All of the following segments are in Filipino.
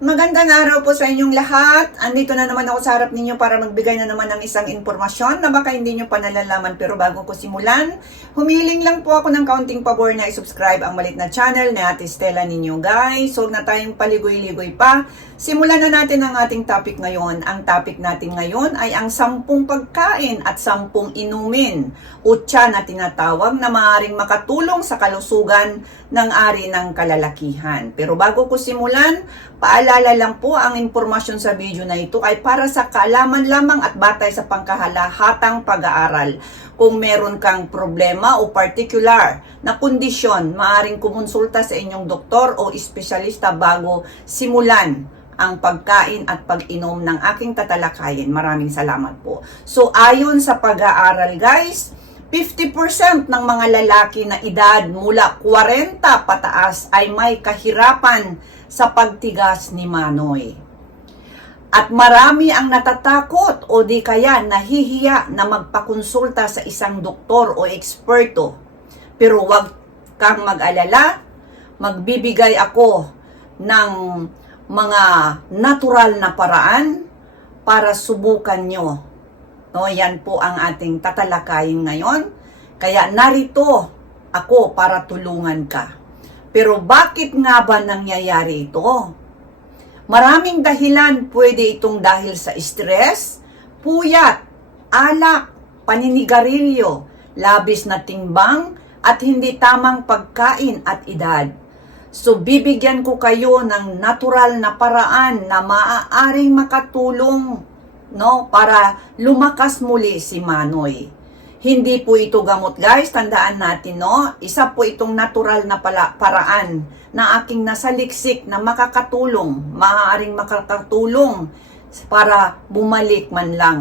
Magandang araw po sa inyong lahat. Andito na naman ako sa harap ninyo para magbigay na naman ng isang impormasyon na baka hindi nyo pa nalalaman pero bago ko simulan, humiling lang po ako ng kaunting pabor na i-subscribe ang malit na channel ni Ate Stella ninyo guys. Huwag na tayong paligoy-ligoy pa. Simulan na natin ang ating topic ngayon. Ang topic natin ngayon ay ang sampung pagkain at sampung inumin o tiyan na tinatawag na maaaring makatulong sa kalusugan ng ari ng kalalakihan. Pero bago ko simulan, Paalala lang po ang impormasyon sa video na ito ay para sa kaalaman lamang at batay sa pangkahalahatang pag-aaral. Kung meron kang problema o particular na kondisyon, maaring kumonsulta sa inyong doktor o espesyalista bago simulan ang pagkain at pag-inom ng aking tatalakayin. Maraming salamat po. So ayon sa pag-aaral guys, 50% ng mga lalaki na edad mula 40 pataas ay may kahirapan sa pagtigas ni Manoy. At marami ang natatakot o di kaya nahihiya na magpakonsulta sa isang doktor o eksperto. Pero wag kang mag-alala, magbibigay ako ng mga natural na paraan para subukan nyo. No, yan po ang ating tatalakayin ngayon. Kaya narito ako para tulungan ka. Pero bakit nga ba nangyayari ito? Maraming dahilan pwede itong dahil sa stress, puyat, alak, paninigarilyo, labis na timbang, at hindi tamang pagkain at edad. So bibigyan ko kayo ng natural na paraan na maaaring makatulong no para lumakas muli si Manoy. Hindi po ito gamot guys, tandaan natin no, isa po itong natural na pala, paraan na aking nasaliksik na makakatulong, maaaring makakatulong para bumalik man lang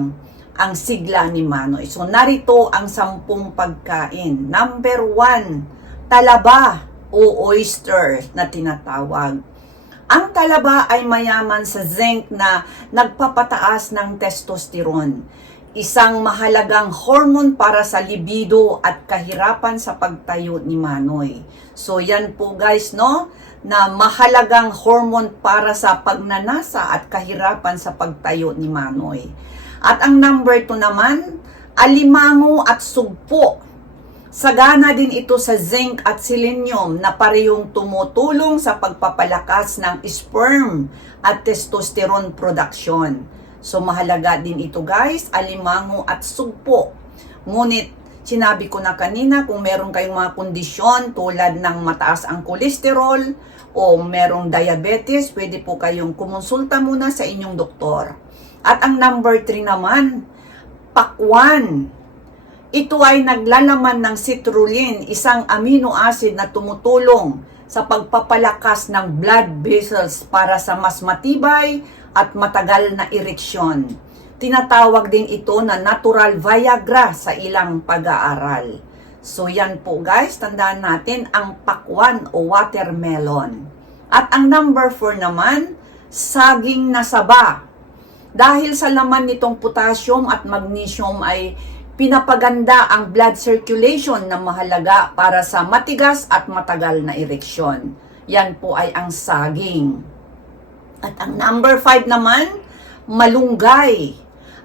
ang sigla ni Manoy. So narito ang sampung pagkain. Number one, talaba o oyster na tinatawag. Ang talaba ay mayaman sa zinc na nagpapataas ng testosterone isang mahalagang hormone para sa libido at kahirapan sa pagtayo ni Manoy. So yan po guys no, na mahalagang hormone para sa pagnanasa at kahirapan sa pagtayo ni Manoy. At ang number 2 naman, alimango at sugpo. Sagana din ito sa zinc at selenium na parehong tumutulong sa pagpapalakas ng sperm at testosterone production. So mahalaga din ito guys, alimango at sugpo. Ngunit sinabi ko na kanina kung meron kayong mga kondisyon tulad ng mataas ang kolesterol o merong diabetes, pwede po kayong kumonsulta muna sa inyong doktor. At ang number 3 naman, pakwan. Ito ay naglalaman ng citrulline, isang amino acid na tumutulong sa pagpapalakas ng blood vessels para sa mas matibay at matagal na ereksyon. Tinatawag din ito na natural Viagra sa ilang pag-aaral. So yan po guys, tandaan natin ang pakwan o watermelon. At ang number 4 naman, saging na saba. Dahil sa laman nitong potassium at magnesium ay pinapaganda ang blood circulation na mahalaga para sa matigas at matagal na ereksyon. Yan po ay ang saging. At ang number 5 naman, malunggay.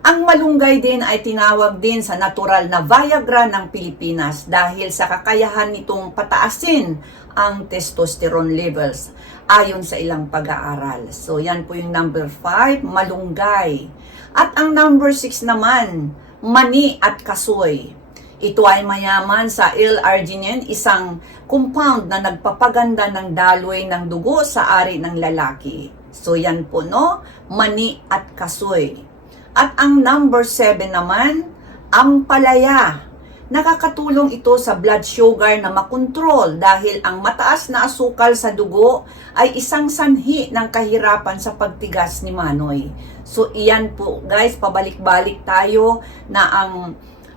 Ang malunggay din ay tinawag din sa natural na Viagra ng Pilipinas dahil sa kakayahan nitong pataasin ang testosterone levels ayon sa ilang pag-aaral. So yan po yung number 5, malunggay. At ang number 6 naman, mani at kasoy. Ito ay mayaman sa L-arginine, isang compound na nagpapaganda ng daloy ng dugo sa ari ng lalaki. So yan po no, mani at kasoy. At ang number 7 naman, ang palaya. Nakakatulong ito sa blood sugar na makontrol dahil ang mataas na asukal sa dugo ay isang sanhi ng kahirapan sa pagtigas ni Manoy. So iyan po guys, pabalik-balik tayo na ang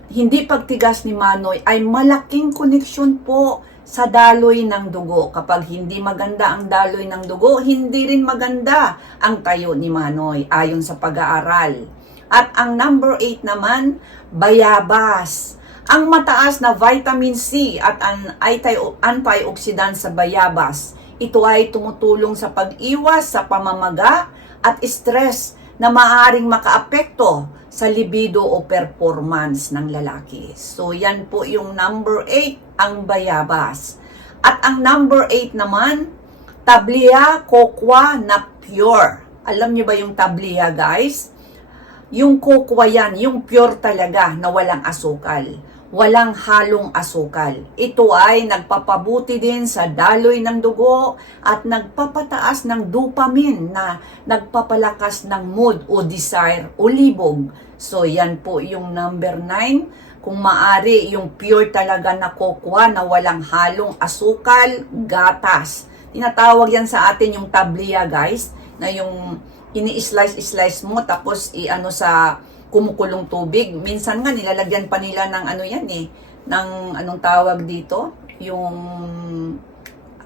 hindi pagtigas ni Manoy ay malaking koneksyon po sa daloy ng dugo. Kapag hindi maganda ang daloy ng dugo, hindi rin maganda ang tayo ni Manoy ayon sa pag-aaral. At ang number 8 naman, bayabas. Ang mataas na vitamin C at ang antioxidant sa bayabas, Ito ay tumutulong sa pag-iwas sa pamamaga at stress na maaaring makaapekto sa libido o performance ng lalaki. So yan po yung number 8, ang bayabas. At ang number 8 naman, tablia kokwa na pure. Alam niyo ba yung tablia guys? Yung kokwa yan, yung pure talaga na walang asukal. Walang halong asukal. Ito ay nagpapabuti din sa daloy ng dugo at nagpapataas ng dopamine na nagpapalakas ng mood o desire o libog. So yan po yung number 9. Kung maari, yung pure talaga na kokwa na walang halong asukal, gatas. Tinatawag yan sa atin yung tablia guys, na yung ini-slice-slice mo tapos i-ano sa kumukulong tubig. Minsan nga nilalagyan pa nila ng ano yan eh, ng anong tawag dito, yung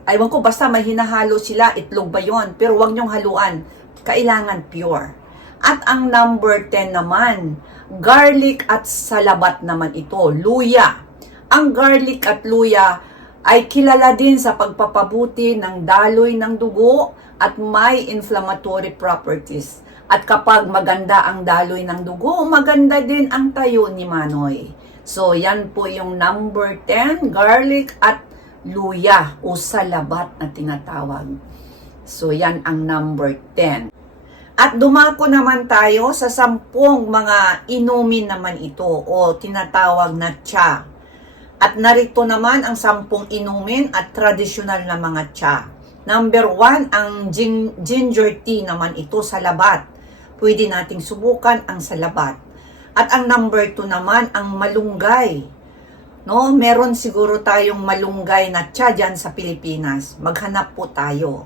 aywan ko basta may hinahalo sila, itlog ba yon Pero wag niyong haluan. Kailangan pure. At ang number 10 naman, garlic at salabat naman ito, luya. Ang garlic at luya ay kilala din sa pagpapabuti ng daloy ng dugo at may inflammatory properties. At kapag maganda ang daloy ng dugo, maganda din ang tayo ni Manoy. So, yan po yung number 10, garlic at luya o salabat na tinatawag. So, yan ang number 10. At dumako naman tayo sa sampung mga inumin naman ito o tinatawag na cha. At narito naman ang sampung inumin at tradisyonal na mga cha. Number one, ang gin- ginger tea naman ito sa labat. Pwede nating subukan ang salabat. At ang number two naman, ang malunggay. No, meron siguro tayong malunggay na cha dyan sa Pilipinas. Maghanap po tayo.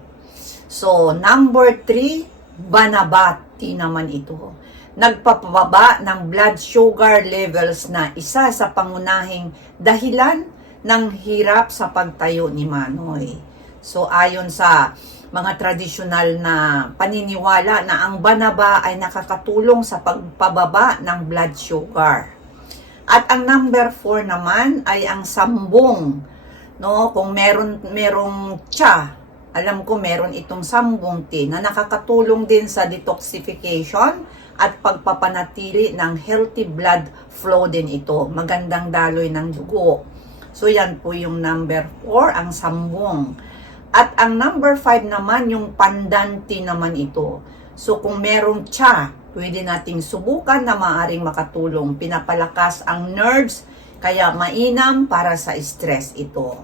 So, number three, banabati naman ito. Nagpapababa ng blood sugar levels na isa sa pangunahing dahilan ng hirap sa pagtayo ni Manoy. So, ayon sa mga tradisyonal na paniniwala na ang banaba ay nakakatulong sa pagpababa ng blood sugar. At ang number 4 naman ay ang sambong. No, kung meron merong cha, alam ko meron itong sambong tea na nakakatulong din sa detoxification at pagpapanatili ng healthy blood flow din ito. Magandang daloy ng dugo. So yan po yung number 4, ang sambong. At ang number 5 naman, yung pandanti naman ito. So kung merong cha, pwede nating subukan na maaring makatulong. Pinapalakas ang nerves, kaya mainam para sa stress ito.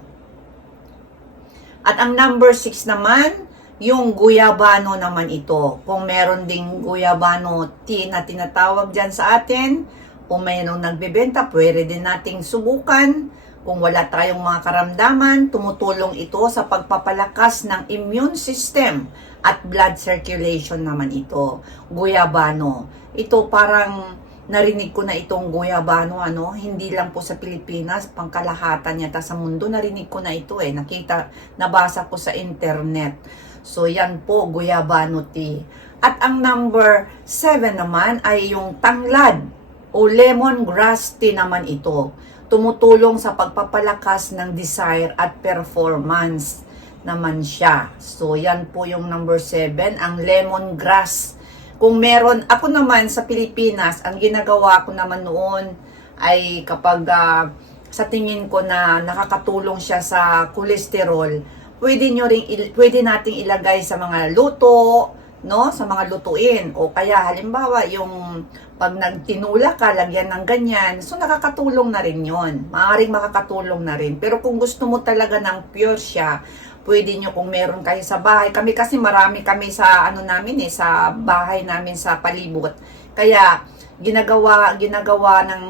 At ang number 6 naman, yung guyabano naman ito. Kung meron ding guyabano tea na tinatawag dyan sa atin, o may nung nagbebenta, pwede din nating subukan. Kung wala tayong mga karamdaman, tumutulong ito sa pagpapalakas ng immune system at blood circulation naman ito. Guyabano. Ito parang narinig ko na itong guyabano, ano, hindi lang po sa Pilipinas, pangkalahatan yata sa mundo, narinig ko na ito eh, nakita, nabasa ko sa internet. So, yan po, guyabano tea. At ang number 7 naman ay yung tanglad o lemongrass tea naman ito. Tumutulong sa pagpapalakas ng desire at performance naman siya. So, yan po yung number 7, ang lemongrass. Kung meron, ako naman sa Pilipinas, ang ginagawa ko naman noon ay kapag ah, sa tingin ko na nakakatulong siya sa cholesterol, pwede nyo ring pwede nating ilagay sa mga luto, no? Sa mga lutuin o kaya halimbawa yung pag nagtinula ka, lagyan ng ganyan. So nakakatulong na rin 'yon. Maaaring makakatulong na rin. Pero kung gusto mo talaga ng pure siya, pwede nyo kung meron kayo sa bahay. Kami kasi marami kami sa ano namin eh, sa bahay namin sa palibot. Kaya ginagawa ginagawa ng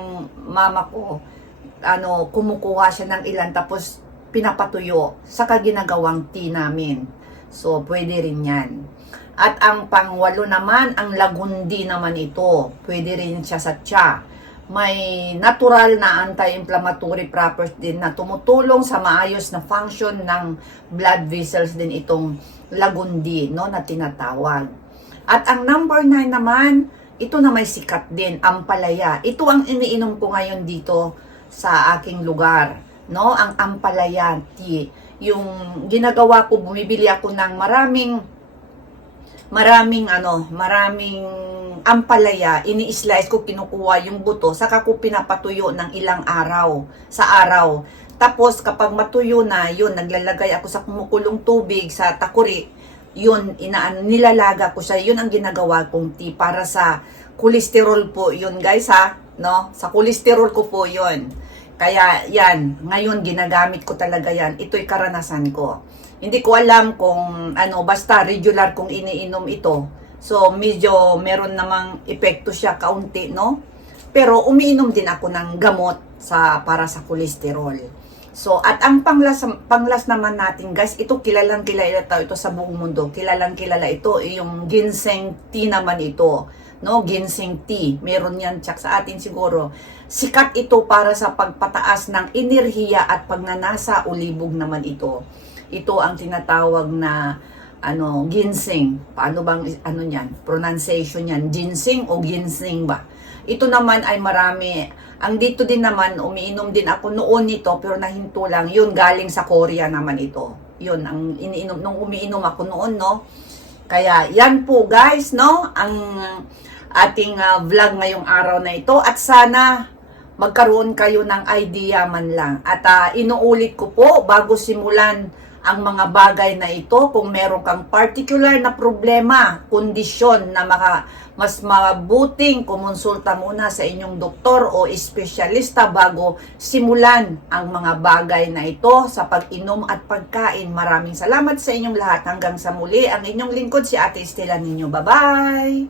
mama ko ano kumukuha siya ng ilan tapos pinapatuyo sa kaginagawang tea namin. So, pwede rin yan. At ang pangwalo naman, ang lagundi naman ito. Pwede rin siya sa cha. May natural na anti-inflammatory properties din na tumutulong sa maayos na function ng blood vessels din itong lagundi no, na tinatawag. At ang number 9 naman, ito na may sikat din, ampalaya. Ito ang iniinom ko ngayon dito sa aking lugar no? Ang ampalaya tea. yung ginagawa ko, bumibili ako ng maraming maraming ano, maraming ampalaya, ini-slice ko, kinukuha yung buto, saka ko pinapatuyo ng ilang araw, sa araw. Tapos kapag matuyo na, yun, naglalagay ako sa kumukulong tubig sa takuri, yun, inaan, nilalaga ko siya, yun ang ginagawa kong tea para sa cholesterol po yun guys ha, no? Sa cholesterol ko po yun. Kaya yan, ngayon ginagamit ko talaga yan. Ito'y karanasan ko. Hindi ko alam kung ano, basta regular kong iniinom ito. So, medyo meron namang epekto siya kaunti, no? Pero umiinom din ako ng gamot sa para sa cholesterol. So, at ang panglas, panglas naman natin, guys, ito kilalang kilala ito, ito sa buong mundo. Kilalang kilala ito, yung ginseng tea naman ito. No, ginseng tea. Meron yan, tsak sa atin siguro. Sikat ito para sa pagpataas ng enerhiya at pagnanasa ulibog naman ito. Ito ang tinatawag na ano, ginseng. Paano bang ano niyan? Pronunciation niyan, ginseng o ginseng ba? Ito naman ay marami. Ang dito din naman, umiinom din ako noon nito, pero nahinto lang. Yun, galing sa Korea naman ito. Yun, ang iniinom, nung umiinom ako noon, no? Kaya, yan po guys, no? Ang ating ah, vlog ngayong araw na ito. At sana, magkaroon kayo ng idea man lang. At ah, inuulit ko po, bago simulan ang mga bagay na ito, kung meron kang particular na problema, kondisyon na maka, mas mabuting kumonsulta muna sa inyong doktor o espesyalista bago simulan ang mga bagay na ito sa pag-inom at pagkain. Maraming salamat sa inyong lahat. Hanggang sa muli, ang inyong lingkod si Ate Estela ninyo. Bye-bye!